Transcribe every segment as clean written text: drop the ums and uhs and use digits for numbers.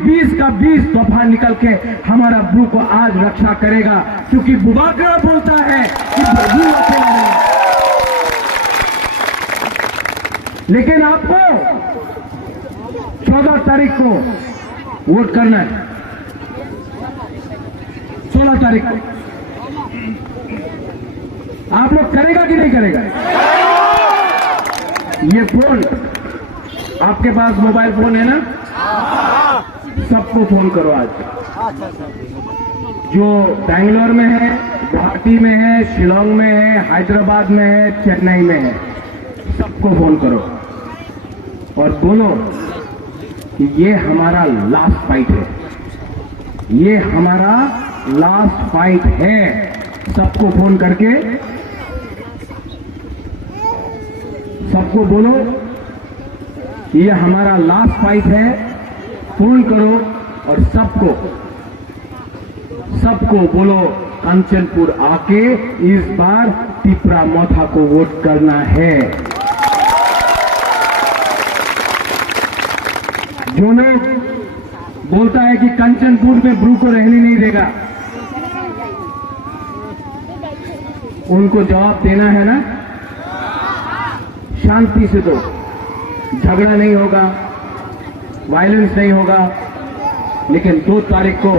20 का 20 तोहफा निकल के हमारा ब्रू को आज रक्षा करेगा, क्योंकि बुबाकरा बोलता है कि ब्रू अकेला नहीं। लेकिन आपको 14 तारीख को वोट करना है, 16 तारीख को। आप लोग करेगा कि नहीं करेगा? ये फोन, आपके पास मोबाइल फोन है ना? सबको फोन करो आज, जो बैंगलोर में है, गुवाहाटी में है, शिलोंग में है, हैदराबाद में है, चेन्नई में है, सबको फोन करो और बोलो कि ये हमारा लास्ट फाइट है, ये हमारा लास्ट फाइट है। सबको फोन करके सबको बोलो कि ये हमारा लास्ट फाइट है, फोन करो और सबको बोलो कंचनपुर आके इस बार टिपरा मोथा को वोट करना है। जो लोग बोलता है कि कंचनपुर में ब्रू को रहने नहीं देगा, उनको जवाब देना है ना, शांति से दो, झगड़ा नहीं होगा, वायलेंस नहीं होगा, लेकिन 2 तारीख को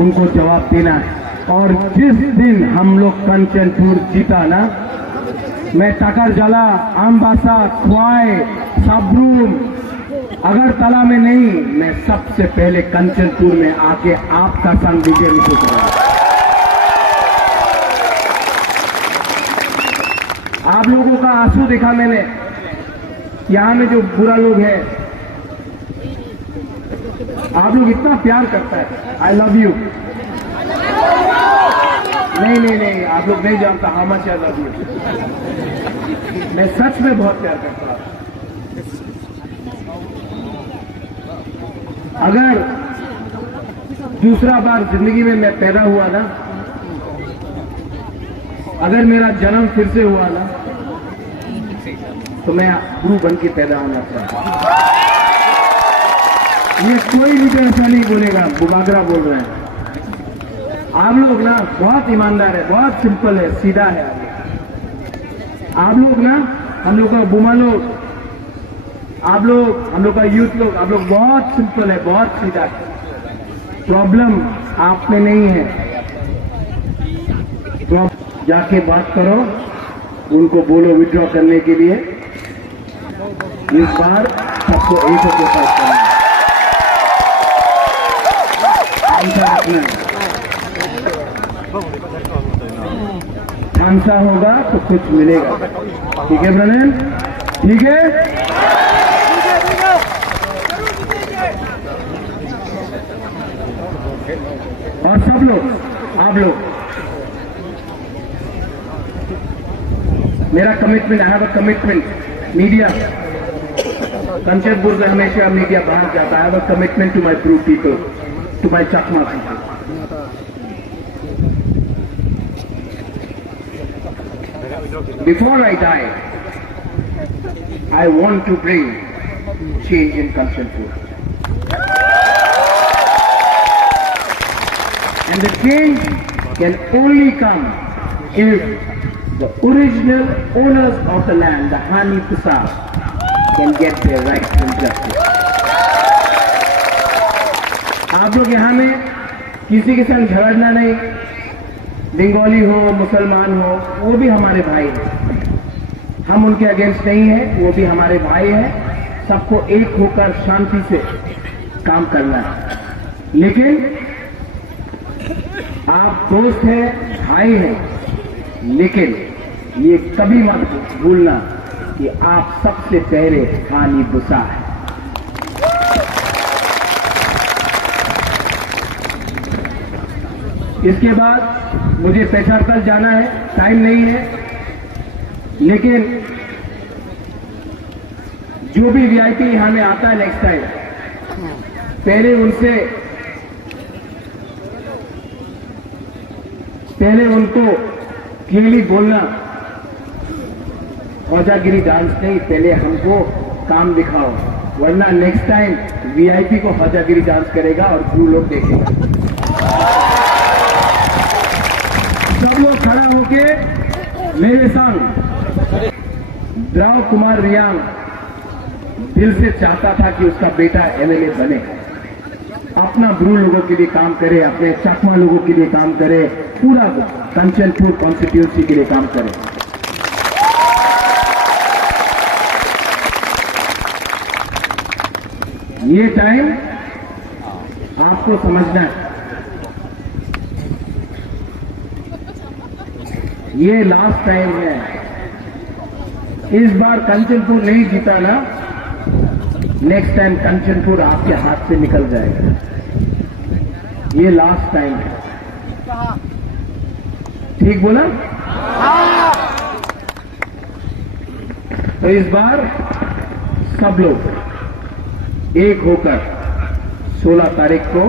उनको जवाब देना है। और जिस दिन हम लोग कंचनपुर जीता ना, मैं टाकरजला, आमबासा, ख्वाई, सबरूम, अगरतला में नहीं, मैं सबसे पहले कंचनपुर में आके आपका संग विजय निश्चित करूंगा। आप लोगों का आंसू देखा मैंने, यहां में जो बुरा लोग हैं, आप लोग इतना प्यार करता है, आई लव यू। नहीं, आप लोग नहीं जानता how much I love you. मैं सच में बहुत प्यार करता हूं। अगर दूसरा बार जिंदगी में मैं पैदा हुआ ना, अगर मेरा जन्म फिर से हुआ ना, तो मैं गुरु बन के पैदा होना चाहता हूं। ये कोई लीडर ऐसा नहीं बोलेगा, बुबागरा बोल रहे हैं। आप लोग ना बहुत ईमानदार है, बहुत सिंपल है, सीधा है। आप लोग ना, हम लोग का बुमा लोग, आप लोग, हम लोग का यूथ लोग, आप लोग बहुत सिंपल है, बहुत सीधा है। प्रॉब्लम आप में नहीं है, तो जाके बात करो, उनको बोलो विड्रॉ करने के लिए। इस बार सबको एक होकर पास करना है। खांसा होगा तो कुछ मिलेगा, ठीक है ब्रदर? ठीक है। और सब लोग, आप लोग, मेरा commitment, I have a commitment. Media, Kanchanpur से हमेशा मीडिया बाहर जाता है। I have a commitment to my Bru people, to my Chakma people. Before I die, I want to bring change in Kanchanpur. And the change can only come if the original owners of the land, the Hani Pusa, can get their rights and justice. आप लोग यहाँ में किसी के संग झगड़ना नहीं, बंगाली हो, मुसलमान हो, वो भी हमारे भाई हैं। हम उनके अगेंस्ट नहीं हैं, वो भी हमारे भाई हैं। सबको एक होकर शांति से काम करना है। लेकिन आप दोस्त हैं, भाई हैं, लेकिन ये कभी मत भूलना कि आप सबसे पहले हानी बुसा है। इसके बाद मुझे पेशावर जाना है, टाइम नहीं है, लेकिन जो भी वीआईपी यहां में आता है नेक्स्ट टाइम, पहले उनको क्लियरली बोलना, औजागिरी डांस नहीं, पहले हमको काम दिखाओ। वरना नेक्स्ट टाइम वीआईपी को हजागिरी डांस करेगा और ब्लू लोग देखेगा। सब लोग खड़ा होके मेरे संग। द्रव कुमार रियांग दिल से चाहता था कि उसका बेटा एमएलए बने, अपना ब्रू लोगों के लिए काम करे, अपने चकमा लोगों के लिए काम करे, पूरा कंचनपुर कॉन्स्टिट्यूंसी के लिए काम करे। ये टाइम आपको समझना है, ये लास्ट टाइम है। इस बार कंचनपुर नहीं जीता ना, नेक्स्ट टाइम कंचनपुर आपके हाथ से निकल जाएगा। ये लास्ट टाइम है, ठीक बोला? तो इस बार सब लोग एक होकर 16 तारीख को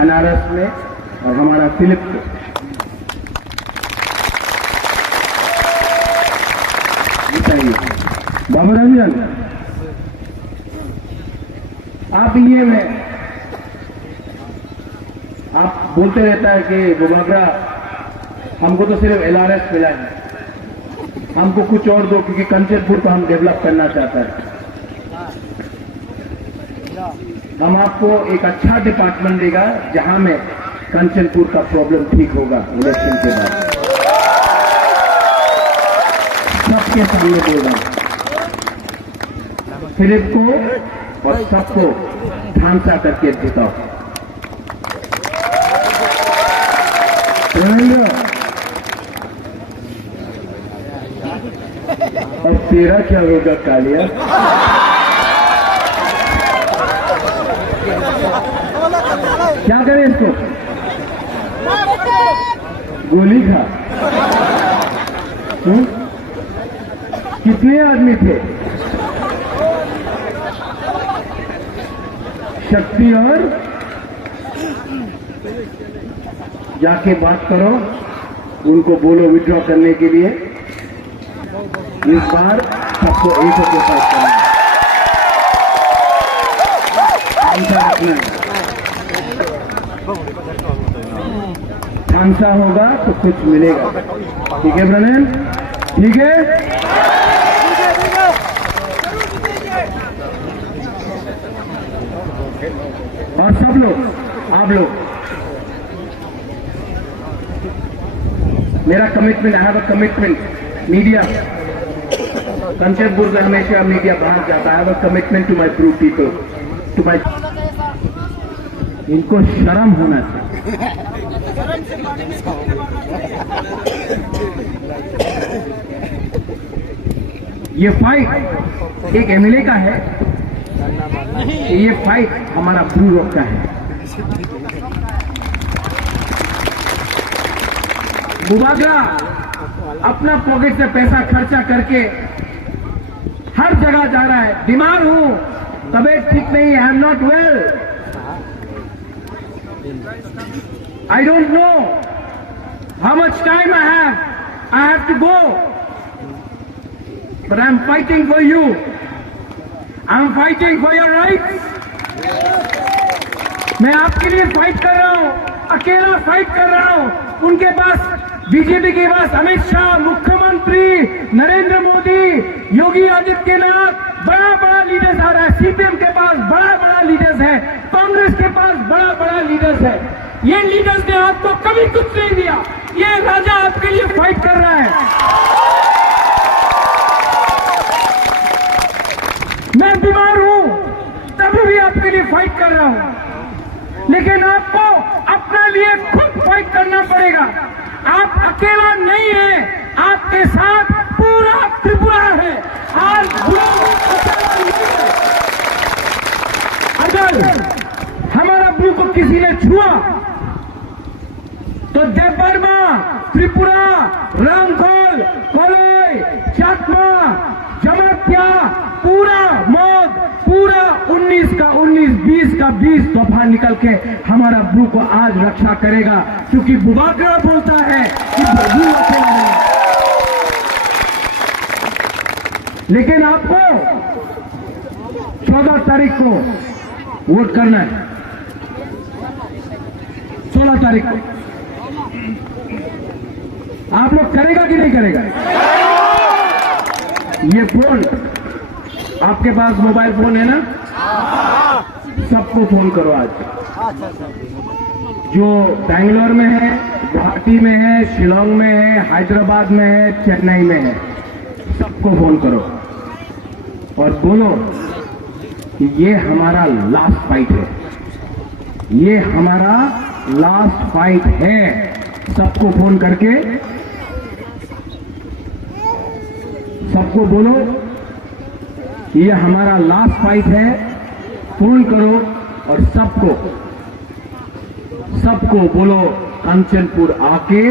अनारस में और हमारा फिलिप को जिताइए। बाबा रंजन, आप ये में आप बोलते रहता है कि बुबागरा हमको तो सिर्फ एलआरएस मिला है, हमको कुछ और दो, क्योंकि कंचनपुर को हम डेवलप करना चाहते हैं। हम आपको एक अच्छा डिपार्टमेंट देगा जहां में कंचनपुर का प्रॉब्लम ठीक होगा। इलेक्शन के बाद सबके सामने बोल रहा हूं, फिलिप को और सबको ढांचा करके जिताओ। और तेरा क्या होगा कालिया? क्या करें इसको? गोली खा। कितने आदमी थे? शक्ति और जाके बात करो, उनको बोलो विड्रॉ करने के लिए। इस बार सबको एक होकर फाइट करना है। खांसा होगा तो कुछ मिलेगा, ठीक है ब्रनन? ठीक है? और सब लोग, आप लोग, मेरा commitment, I have a commitment. Media Kanchanpur से हमेशा मीडिया बाहर जाता है। I have a commitment to my Bru people, to my. इनको शर्म होना चाहिए। ये फाइट एक एमएलए का है, ये फाइट हमारा ब्रू लोग का है। बुबागरा अपना पॉकेट से पैसा खर्चा करके हर जगह जा रहा है। बीमार हूं, तबीयत ठीक नहीं है, I am not well, I don't know how much time I have to go, but I'm fighting for you. I'm fighting for your rights. मैं आपके लिए फाइट कर रहा हूं, अकेला फाइट कर रहा हूं। उनके पास, बीजेपी के पास अमित शाह, मुख्यमंत्री नरेंद्र मोदी, योगी आदित्यनाथ, बड़ा बड़ा लीडर्स आ रहा है। सीपीएम के पास बड़ा बड़ा लीडर्स है, कांग्रेस के पास बड़ा बड़ा लीडर्स है। ये लीडर्स ने आपको कभी कुछ नहीं दिया। ये राजा आपके लिए फाइट कर रहा है। मैं बीमार हूं, तभी भी आपके लिए फाइट कर रहा हूं, लेकिन आपको अपने लिए खुद फाइट करना पड़ेगा। आप अकेला नहीं है, आपके साथ पूरा त्रिपुरा है। आज अगर हमारा ब्लू को किसी ने छुआ तो देवबर्मा, त्रिपुरा, रंगखोल, कोलोई, चकमा, जमत्या, पूरा मौत, पूरा 19 का 19, 20 का 20 तोहफा निकल के हमारा ब्लू को आज रक्षा करेगा, क्योंकि बुबागरा बोलता है कि ब्लू अकेला नहीं। लेकिन आपको 14 तारीख को वोट करना है, 16 तारीख को। आप लोग करेगा कि नहीं करेगा? ये फोन, आपके पास मोबाइल फोन है ना? सबको फोन करो आज, जो बैंगलोर में है, गुवाहाटी में है, शिलोंग में है, हैदराबाद में है, चेन्नई में है, सबको फोन करो और बोलो कि ये हमारा लास्ट फाइट है, ये हमारा लास्ट फाइट है। सबको फोन करके सबको बोलो कि ये हमारा लास्ट फाइट है, फोन करो और सबको बोलो कंचनपुर आके